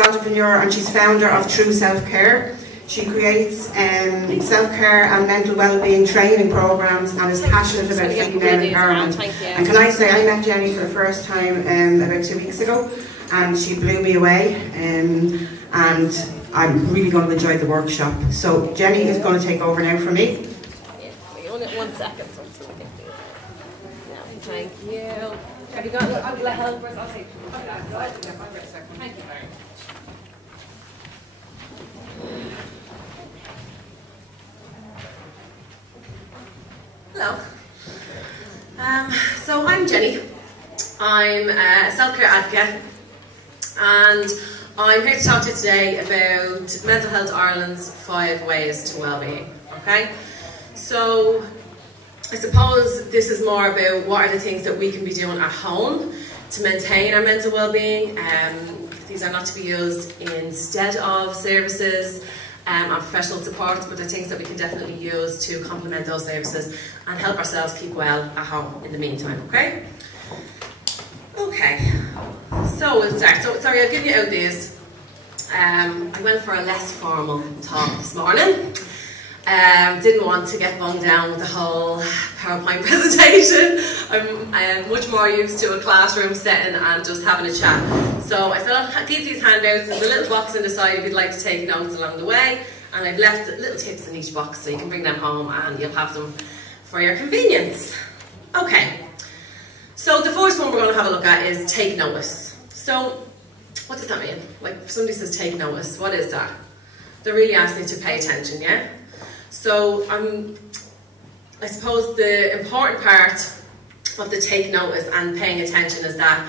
entrepreneur, and she's founder of True Self-Care. She creates self-care and mental well-being training programs and is passionate about female empowerment. And can I say, I met Jenny for the first time about 2 weeks ago, and she blew me away, and I'm really going to enjoy the workshop. So Jenny is going to take over now from me. We only 1 second. Thank you. Have you got a helpers? I'll take Thank you very much. Hello. So I'm Jenny. I'm a self-care advocate, and I'm here to talk to you today about Mental Health Ireland's 5 ways to wellbeing. Okay? So I suppose this is more about what are the things that we can be doing at home to maintain our mental well-being. These are not to be used instead of services and professional support, but they're things that we can definitely use to complement those services and help ourselves keep well at home in the meantime, okay? Okay, so we'll start. So, sorry, I'll give you out these. I went for a less formal talk this morning. Didn't want to get bogged down with the whole PowerPoint presentation. I'm much more used to a classroom setting and just having a chat. So I thought I'll give these handouts. There's a little box on the side if you'd like to take notes along the way. And I've left little tips in each box so you can bring them home and you'll have them for your convenience. Okay, so the first one we're going to have a look at is take notice. So what does that mean? Like if somebody says take notice, what is that? They're really asking you to pay attention, yeah? So I suppose the important part of the take notice and paying attention is that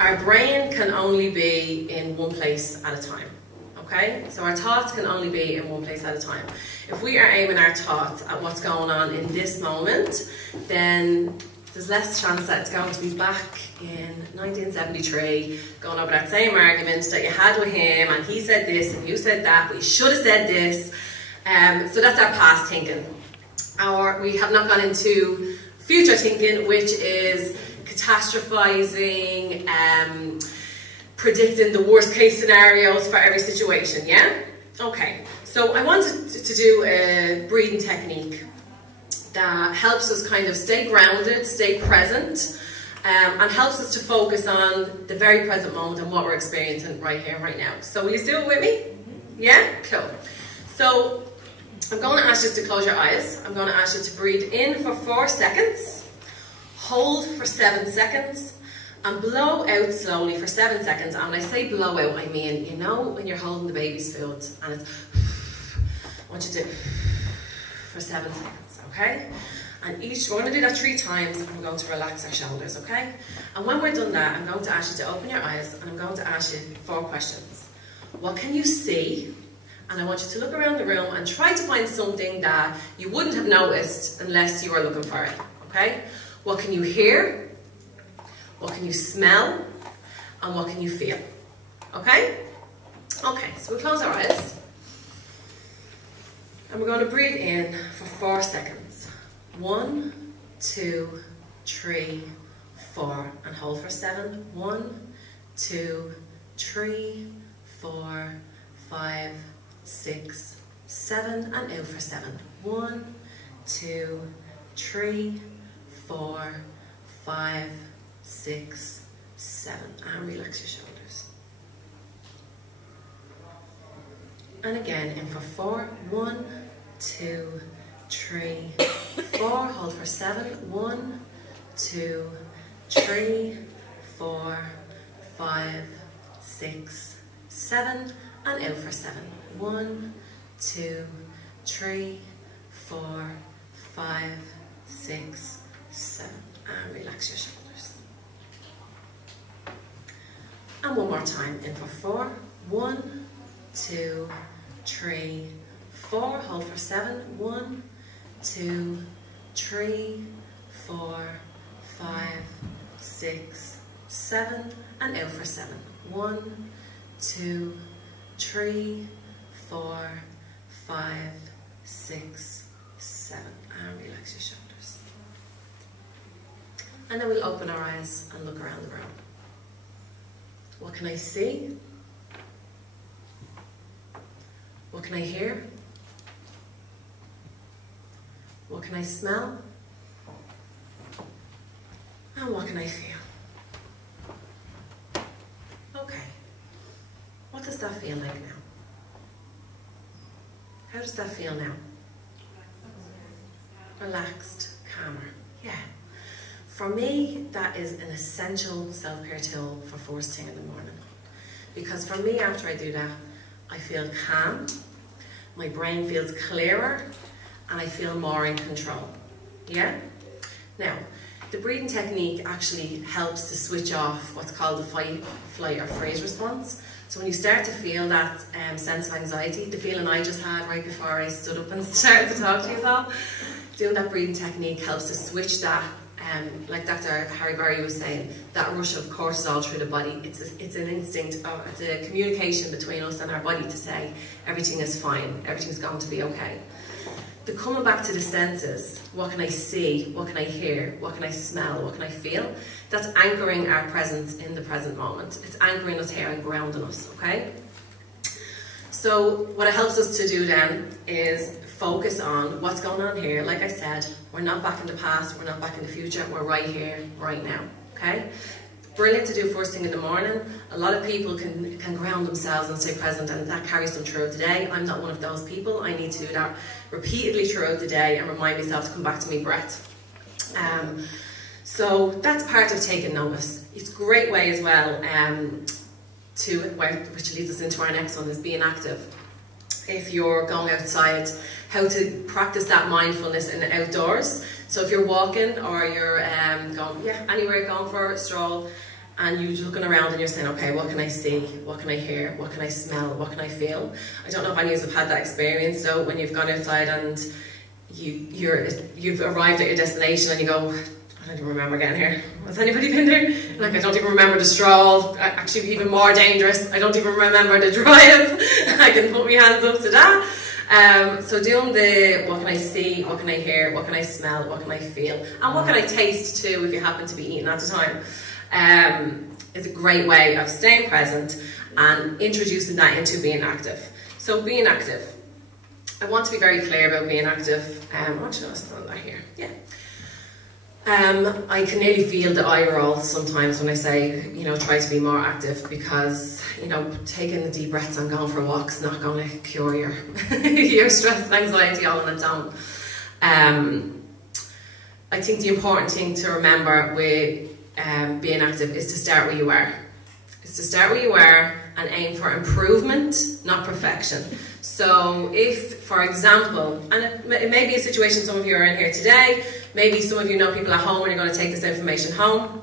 our brain can only be in one place at a time, okay? So our thoughts can only be in one place at a time. If we are aiming our thoughts at what's going on in this moment, then there's less chance that it's going to be back in 1973 going over that same argument that you had with him and he said this and you said that, but you should have said this. So that's our past thinking. We have not gone into future thinking, which is catastrophizing, predicting the worst case scenarios for every situation, yeah? Okay, so I wanted to do a breathing technique that helps us kind of stay grounded, stay present, and helps us to focus on the very present moment and what we're experiencing right here, right now. So will you do it with me? Yeah? Cool. So I'm going to ask you to close your eyes. I'm going to ask you to breathe in for 4 seconds, hold for 7 seconds, and blow out slowly for 7 seconds. And when I say blow out, I mean, you know when you're holding the baby's food and it's, I want you to for 7 seconds, okay? And we're going to do that 3 times and we're going to relax our shoulders, okay? And when we're done that, I'm going to ask you to open your eyes and I'm going to ask you 4 questions. What can you see? And I want you to look around the room and try to find something that you wouldn't have noticed unless you were looking for it, okay? What can you hear? What can you smell? And what can you feel? Okay? Okay, so we'll close our eyes. And we're going to breathe in for 4 seconds. 1, 2, 3, 4. And hold for 7. 1, 2, 3, 4, 5, 6, 7, and out for 7. 1, 2, 3, 4, 5, 6, 7, and relax your shoulders. And again, in for 4. 1, 2, 3, 4. Hold for 7. 1, 2, 3, 4, 5, 6, 7, and out for 7. 1, 2, 3, 4, 5, 6, 7, and relax your shoulders. And one more time, in for 4. 1, 2, 3, 4. Hold for 7. 1, 2, 3, 4, 5, 6, 7, and out for 7. 1, 2, 3, 4, 5, 6, 7, and relax your shoulders. And then we'll open our eyes and look around the room. What can I see? What can I hear? What can I smell? And what can I feel? Okay. What does that feel like now? How does that feel now? Relaxed, calmer. Yeah. For me, that is an essential self-care tool for first thing in the morning. Because for me, after I do that, I feel calm, my brain feels clearer, and I feel more in control. Yeah? Now, the breathing technique actually helps to switch off what's called the fight, flight, or freeze response. So when you start to feel that sense of anxiety, the feeling I just had right before I stood up and started to talk to you all, doing that breathing technique helps to switch that, like Dr. Harry Berry was saying, that rush of cortisol through the body. It's an instinct, it's a communication between us and our body to say everything is fine, everything's going to be okay. The coming back to the senses, what can I see, what can I hear, what can I smell, what can I feel, that's anchoring our presence in the present moment. It's anchoring us here and grounding us, okay? So what it helps us to do then is focus on what's going on here. Like I said, we're not back in the past, we're not back in the future, we're right here, right now, okay? Brilliant to do first thing in the morning. A lot of people can ground themselves and stay present, and that carries them throughout the day. I'm not one of those people. I need to do that repeatedly throughout the day and remind myself to come back to my breath. So that's part of taking notice. It's a great way as well, which leads us into our next one, is being active. If you're going outside, how to practice that mindfulness in the outdoors. So if you're walking or you're going anywhere, going for a stroll, and you're looking around and you're saying, okay, what can I see? What can I hear? What can I smell? What can I feel? I don't know if any of you have had that experience, though, when you've gone outside and you've arrived at your destination and you go, I don't even remember getting here. Has anybody been there? Like, I don't even remember the stroll. Actually, even more dangerous, I don't even remember the drive. I can put my hands up to that. So doing the what can I see, what can I hear, what can I smell, what can I feel, and what can I taste too if you happen to be eating at the time, is a great way of staying present and introducing that into being active. So being active. I want to be very clear about being active. Actually, I'll stand that here. Yeah. I can nearly feel the eye roll sometimes when I say, try to be more active, because, taking the deep breaths and going for walks is not going to cure your stress and anxiety all on its own. I think the important thing to remember with being active is to start where you are. It's to start where you are and aim for improvement, not perfection. So if, for example, and it may be a situation some of you are in here today, maybe some of you know people at home and you're going to take this information home.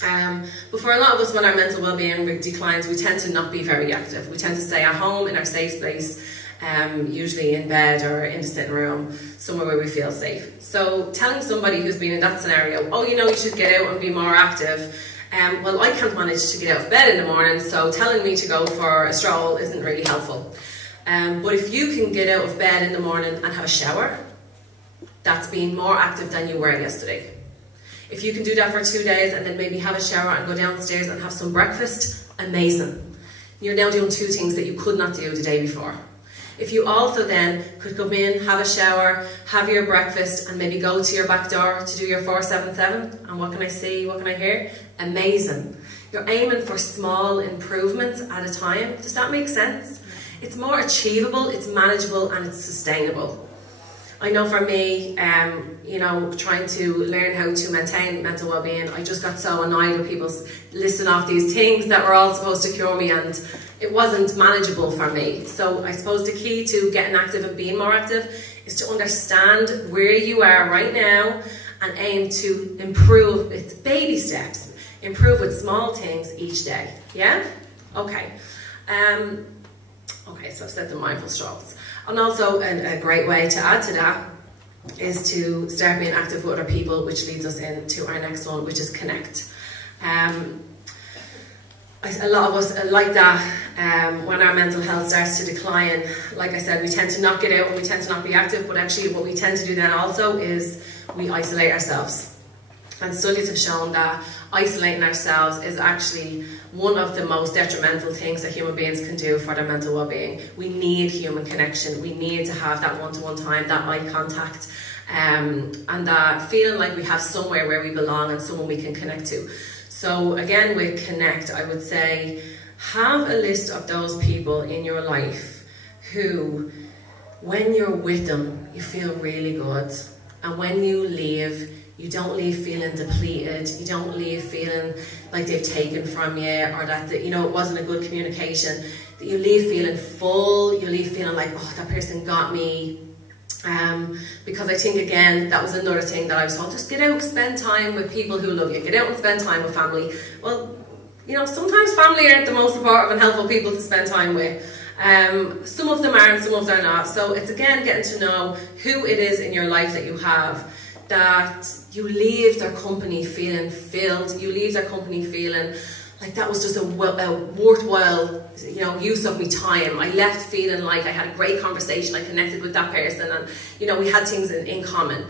But for a lot of us, when our mental well-being declines, we tend to not be very active. We tend to stay at home in our safe space, usually in bed or in the sitting room, somewhere where we feel safe. So telling somebody who's been in that scenario, oh, you should get out and be more active, well, I can't manage to get out of bed in the morning, so telling me to go for a stroll isn't really helpful. But if you can get out of bed in the morning and have a shower, that's being more active than you were yesterday. If you can do that for 2 days and then maybe have a shower and go downstairs and have some breakfast, amazing. You're now doing 2 things that you could not do the day before. If you also then could come in, have a shower, have your breakfast, and maybe go to your back door to do your 4-7-7, and what can I see, what can I hear? Amazing. You're aiming for small improvements at a time. Does that make sense? It's more achievable, it's manageable, and it's sustainable. I know for me, trying to learn how to maintain mental well-being, I just got so annoyed with people listing off these things that were all supposed to cure me, and it wasn't manageable for me. So I suppose the key to getting active and being more active is to understand where you are right now and aim to improve. It's baby steps. Improve with small things each day. Yeah? Okay. Okay, so I've said the mindful strolls. And also a great way to add to that is to start being active with other people, which leads us into our next one, which is connect. A lot of us like that when our mental health starts to decline. Like I said, we tend to not get out and we tend to not be active, but actually what we tend to do then also is we isolate ourselves. And studies have shown that isolating ourselves is actually one of the most detrimental things that human beings can do for their mental well-being. We need human connection. We need to have that one-to-one time, that eye contact, and that feeling like we have somewhere where we belong and someone we can connect to. So again, with Connect, I would say, have a list of those people in your life who, when you're with them, you feel really good. And when you leave, you don't leave feeling depleted. You don't leave feeling like they've taken from you, or that it wasn't a good communication. That you leave feeling full. You leave feeling like, oh, that person got me. Because I think, again, that was another thing that I was told, just get out, spend time with people who love you. Get out and spend time with family. Well, sometimes family aren't the most supportive and helpful people to spend time with. Some of them are and some of them are not. So it's, again, getting to know who it is in your life that you have, that you leave their company feeling filled. You leave their company feeling like that was just a worthwhile, use of me time. I left feeling like I had a great conversation. I connected with that person, and we had things in common.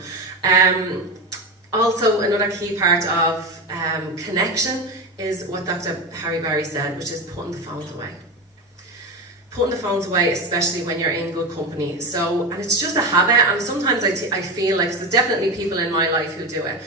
Also, another key part of connection is what Dr. Harry Barry said, which is putting the phones away. Putting the phones away, especially when you're in good company. So, and it's just a habit, and sometimes I feel like, there's definitely people in my life who do it.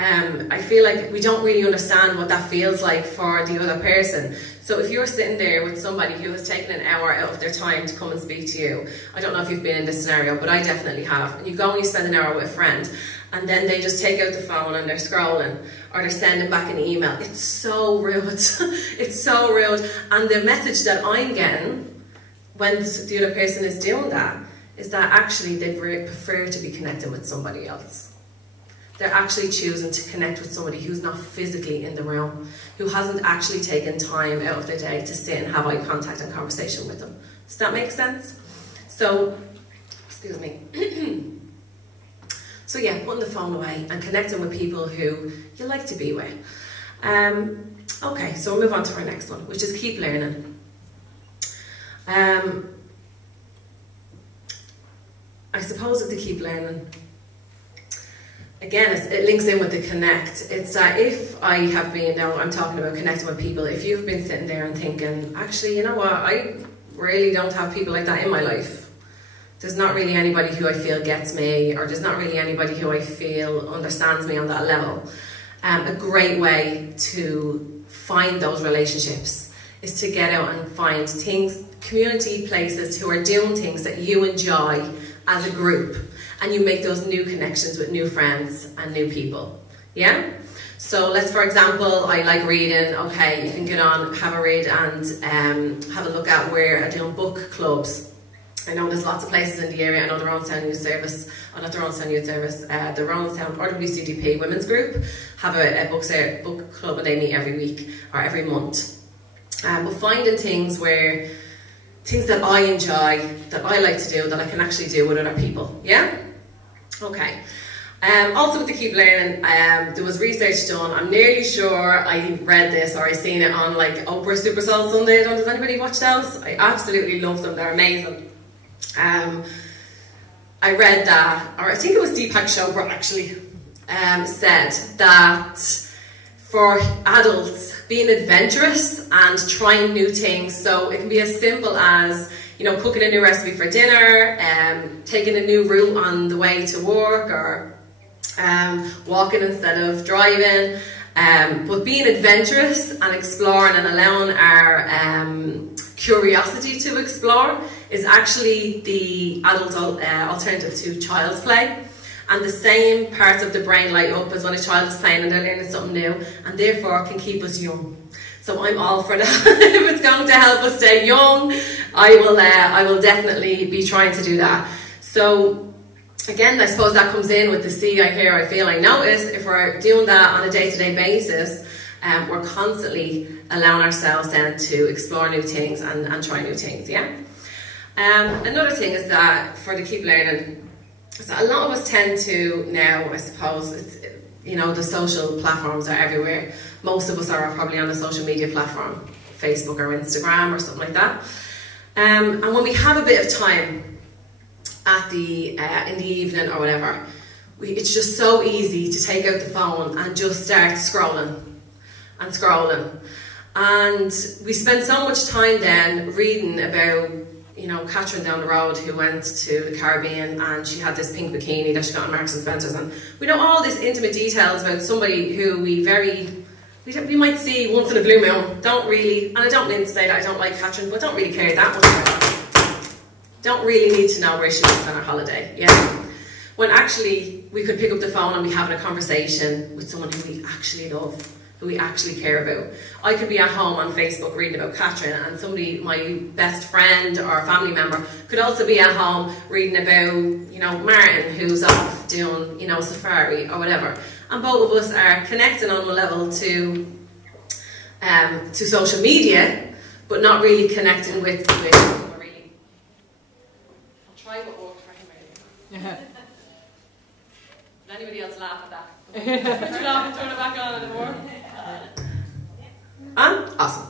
I feel like we don't really understand what that feels like for the other person. So if you're sitting there with somebody who has taken an hour out of their time to come and speak to you, I don't know if you've been in this scenario, but I definitely have. And you go and you spend an hour with a friend, and then they just take out the phone and they're scrolling, or they're sending back an email. It's so rude. It's so rude. And the message that I'm getting when the other person is doing that is that actually they prefer to be connecting with somebody else. They're actually choosing to connect with somebody who's not physically in the room, who hasn't actually taken time out of their day to sit and have eye contact and conversation with them. Does that make sense? So, excuse me. So yeah, putting the phone away and connecting with people who you like to be with. Okay, so we'll move on to our next one, which is keep learning. I suppose with the keep learning, again, it links in with the connect. It's that if I have been, now I'm talking about connecting with people, if you've been sitting there and thinking, actually, you know what, I really don't have people like that in my life. There's not really anybody who I feel gets me, or there's not really anybody who I feel understands me on that level. A great way to find those relationships is to get out and find things, community places who are doing things that you enjoy as a group, and you make those new connections with new friends and new people. Yeah? So let's, for example, I like reading. Okay, you can get on, have a read, and have a look at where are doing book clubs. I know there's lots of places in the area. I know the Chrónáin Youth Service, or not the Chrónáin Youth Service, the Chrónáin RWCDP Women's Group have a book club, and they meet every week or every month. But finding things that I enjoy, that I like to do, that I can actually do with other people. Yeah? Okay. Also with the keep learning, there was research done. I'm nearly sure I read this or I seen it on like Oprah Super Soul Sunday. Does anybody watch those? I absolutely love them. They're amazing. I read that, or I think it was Deepak Chopra actually, said that for adults, being adventurous and trying new things, so it can be as simple as, cooking a new recipe for dinner, taking a new route on the way to work, or walking instead of driving, but being adventurous and exploring and allowing our curiosity to explore is actually the adult alternative to child's play. And the same parts of the brain light up as when a child is playing and they're learning something new, and therefore can keep us young. So I'm all for that. If it's going to help us stay young, I will definitely be trying to do that. So again, I suppose that comes in with the see, I hear, I feel, I notice. If we're doing that on a day-to-day basis, we're constantly allowing ourselves then to explore new things and try new things, yeah? Another thing is that for the keep learning, so a lot of us tend to now, I suppose, the social platforms are everywhere. Most of us are probably on a social media platform, Facebook or Instagram or something like that. And when we have a bit of time in the evening or whatever, it's just so easy to take out the phone and just start scrolling and scrolling. And we spend so much time then reading about, you know, Catherine down the road who went to the Caribbean and she had this pink bikini that she got in Marks and Spencer's, and we know all these intimate details about somebody who we might see once in a blue moon. Don't really, and I don't mean to say that I don't like Catherine, but don't really care that much about her. Don't really need to know where she was on her holiday, yeah? When actually we could pick up the phone and be having a conversation with someone who we actually love, who we actually care about. I could be at home on Facebook reading about Catherine, and somebody, my best friend or family member, could also be at home reading about, you know, Martin, who's off doing, you know, safari or whatever. And both of us are connecting on a level to social media, but not really connecting with really. I'll try what worked for him, really. Did anybody else laugh at that? Turn off and turn it back on anymore. Awesome.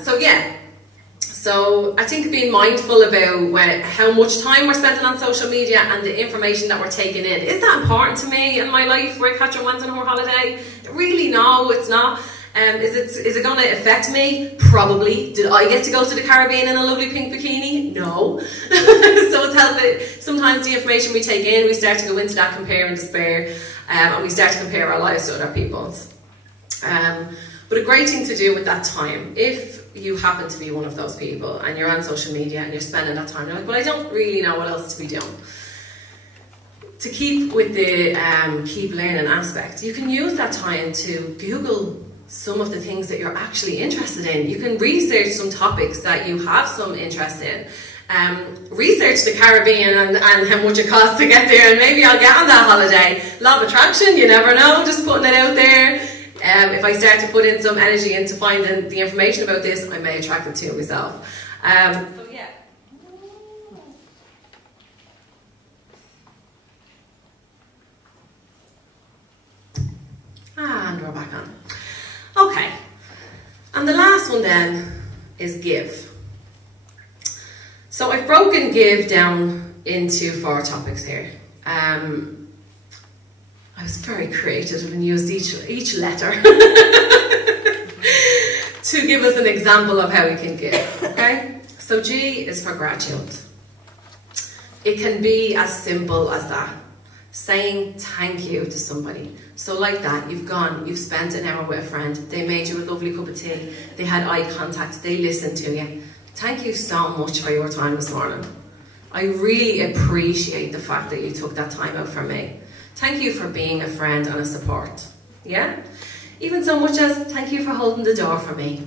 So yeah, so I think being mindful about how much time we're spending on social media and the information that we're taking in. Is that important to me in my life where Catherine went on her holiday? Really, no, it's not. Is it going to affect me? Probably. Did I get to go to the Caribbean in a lovely pink bikini? No. So it's helpful. Sometimes the information we take in, we start to go into that compare and despair, and we start to compare our lives to other people's. But a great thing to do with that time, if you happen to be one of those people and you're on social media and you're spending that time, you're like, but I don't really know what else to be doing. To keep with the keep learning aspect, you can use that time to Google some of the things that you're actually interested in. You can research some topics that you have some interest in. Research the Caribbean and how much it costs to get there, and maybe I'll get on that holiday. Law of attraction, you never know, just putting it out there. If I start to put in some energy into finding the information about this, I may attract it to myself. So yeah. And we're back on. Okay. And the last one then is give. So I've broken give down into 4 topics here. I was very creative and used each letter to give us an example of how we can give, okay? So G is for gratitude. It can be as simple as that. Saying thank you to somebody. So like that, you've spent an hour with a friend, they made you a lovely cup of tea, they had eye contact, they listened to you. Thank you so much for your time this morning. I really appreciate the fact that you took that time out for me. Thank you for being a friend and a support. Yeah? Even so much as thank you for holding the door for me.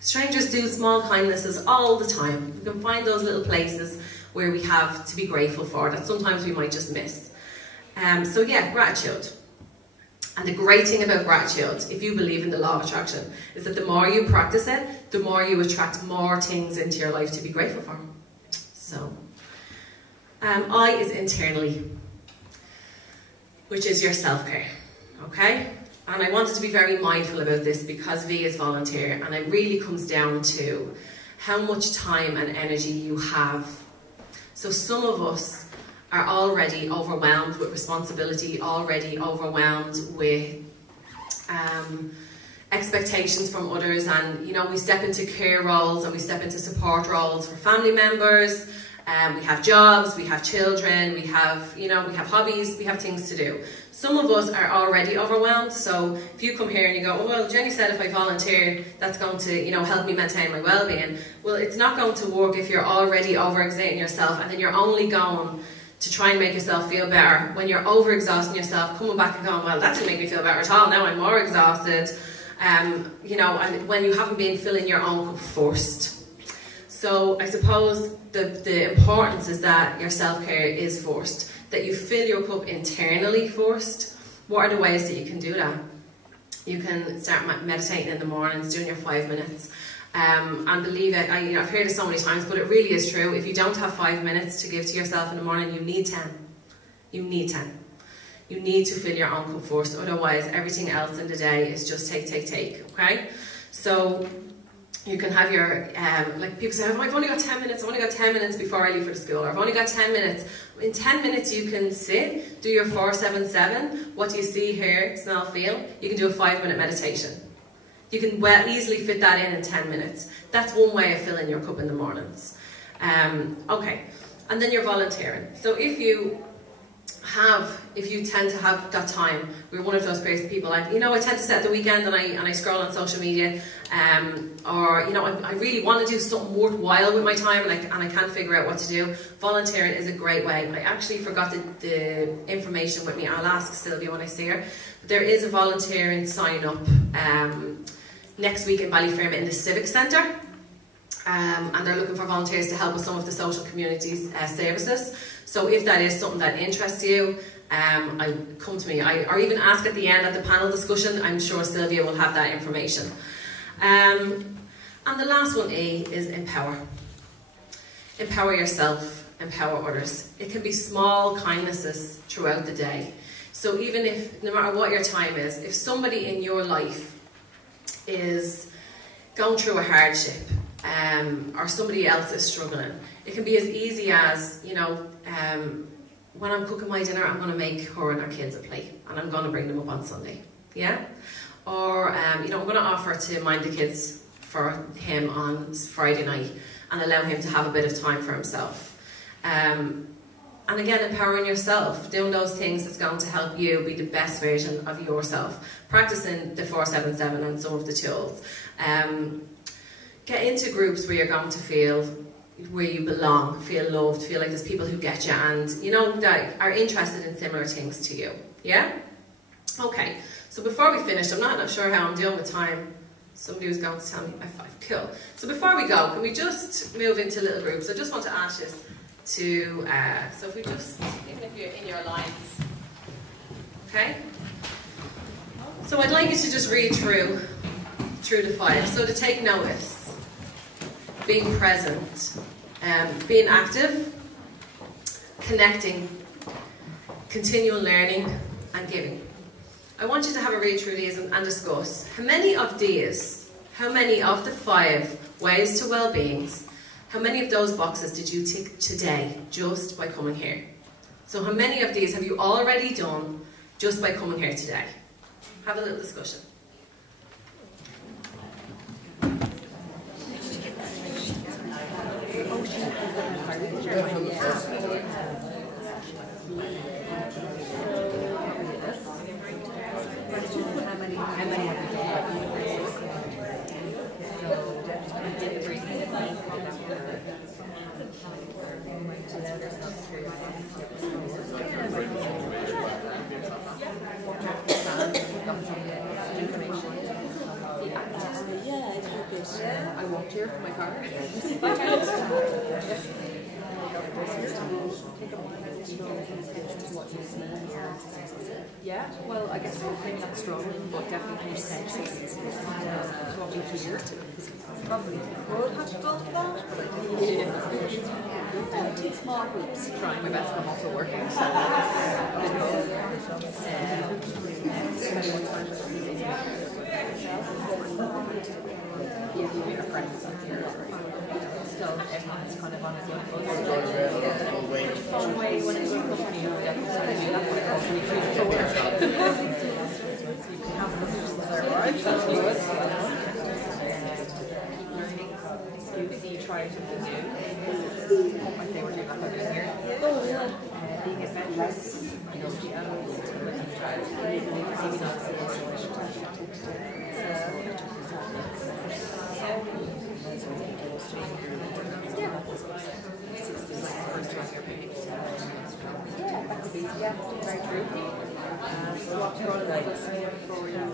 Strangers do small kindnesses all the time. We can find those little places where we have to be grateful for that sometimes we might just miss. So yeah, gratitude. And the great thing about gratitude, if you believe in the law of attraction, is that the more you practice it, the more you attract more things into your life to be grateful for. So, I is internally, which is your self-care, okay? And I wanted to be very mindful about this because V is volunteer, and it really comes down to how much time and energy you have. So some of us are already overwhelmed with responsibility, already overwhelmed with expectations from others, and you know, we step into care roles and we step into support roles for family members. We have jobs, we have children, we have, you know, we have hobbies, we have things to do. Some of us are already overwhelmed, so if you come here and you go, oh, well, Jenny said if I volunteer, that's going to, you know, help me maintain my well-being. Well, it's not going to work if you're already overexerting yourself and then you're only going to try and make yourself feel better. When you're overexhausting yourself, coming back and going, well, that didn't make me feel better at all, now I'm more exhausted. You know, and when you haven't been filling your own cup first. So I suppose the importance is that your self-care is first, that you fill your cup internally first. What are the ways that you can do that? You can start meditating in the mornings, doing your 5 minutes. And believe it, I've heard it so many times, but it really is true. If you don't have 5 minutes to give to yourself in the morning, you need 10. You need 10. You need to fill your own cup first, otherwise everything else in the day is just take, okay? So You can have your, like people say, I've only got 10 minutes, I've only got 10 minutes before I leave for the school, or I've only got 10 minutes. In 10 minutes you can sit, do your 4-7-7, what do you see, hear, smell, feel. You can do a 5-minute meditation. You can well easily fit that in 10 minutes. That's one way of filling your cup in the mornings. Okay, and then you're volunteering. So if you tend to have that time, we're one of those people like, you know, I tend to sit at the weekend and I scroll on social media, or, you know, I really want to do something worthwhile with my time and I can't figure out what to do. Volunteering is a great way. I actually forgot the information with me. I'll ask Sylvia when I see her. But there is a volunteering sign up next week in Ballyfermot in the Civic Centre. And they're looking for volunteers to help with some of the social communities services. So if that is something that interests you, come to me, or even ask at the end at the panel discussion. I'm sure Sylvia will have that information. And the last one, A, is empower. Empower yourself, empower others. It can be small kindnesses throughout the day. So even if, no matter what your time is, if somebody in your life is going through a hardship, or somebody else is struggling, it can be as easy as, you know, when I'm cooking my dinner, I'm going to make her and our kids a plate, and I'm going to bring them up on Sunday, yeah? Or, you know, I'm going to offer to mind the kids for him on Friday night, and allow him to have a bit of time for himself. And again, empowering yourself, doing those things that's going to help you be the best version of yourself. Practicing the 4-7-7 and some of the tools. Get into groups where you're going to feel where you belong, feel loved, feel like there's people who get you and, you know, that are interested in similar things to you. Yeah? Okay, so before we finish, I'm not sure how I'm doing with time. Somebody was going to tell me by 5. Cool. So before we go, can we just move into little groups? I just want to ask you to, so if we just, even if you're in your lines, okay? So I'd like you to just read through the 5. So to take notice. Being present, being active, connecting, continual learning, and giving. I want you to have a read through these and discuss how many of the 5 ways to well-being, how many of those boxes did you tick today just by coming here? So how many of these have you already done just by coming here today? Have a little discussion. I walked here from my car. Yeah, well, I guess maybe not struggling, but definitely more senses. Walking here. Probably could have done that, but I didn't. Two small groups. Trying my best, but I'm also working. So your friends up here. Still, everyone's kind of on his own buzz. One way when it's good company, you definitely try to do that, but it also needs to be forward. You can have the discussions there, right? That's good. Keep learning. You try something new. I think we're doing that by being here. Being adventurous. I know the animals. Maybe not very true. What Chrónáin for you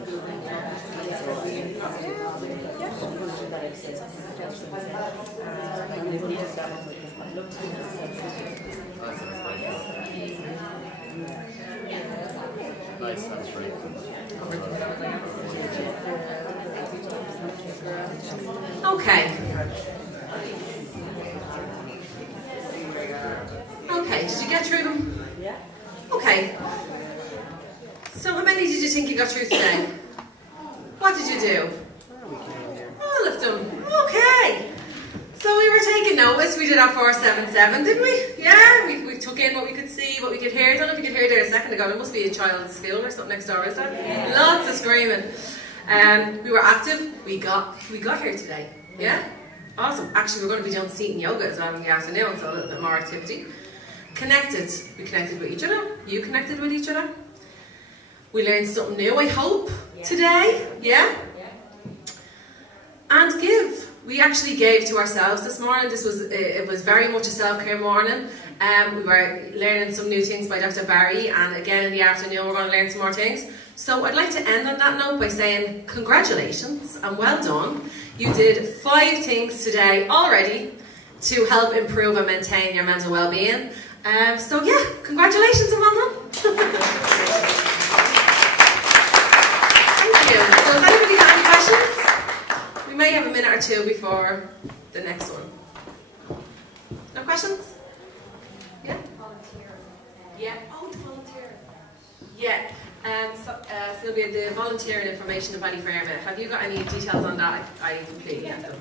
Nice, that's great. Okay. Okay, did you get through them? Yeah. Okay. So how many did you think you got through today? What did you do? All of them. So we were taking notice. We did our 477, didn't we? Yeah, we took in what we could see, what we could hear. I don't know if you could hear there a second ago. There must be a child's school or something next door, is there? Yeah. Lots of screaming. We were active. We got here today. Yeah? Awesome. Actually, we're going to be doing seating yoga as well in the afternoon, so a little bit more activity. Connected. We connected with each other. You connected with each other. We learned something new, I hope, today. Yeah? And give. We actually gave to ourselves this morning. It was very much a self-care morning. We were learning some new things by Dr. Barry, and again in the afternoon we're going to learn some more things. So I'd like to end on that note by saying congratulations and well done. You did 5 things today already to help improve and maintain your mental well-being. So yeah, congratulations and well done. Thank you. So has anybody got any questions? We may have a minute or two before the next one. No questions? Yeah? Volunteer. Yeah. Oh, the volunteer. Yeah. Sylvia, the volunteering information of Ballyfermot, have you got any details on that? I completely have them.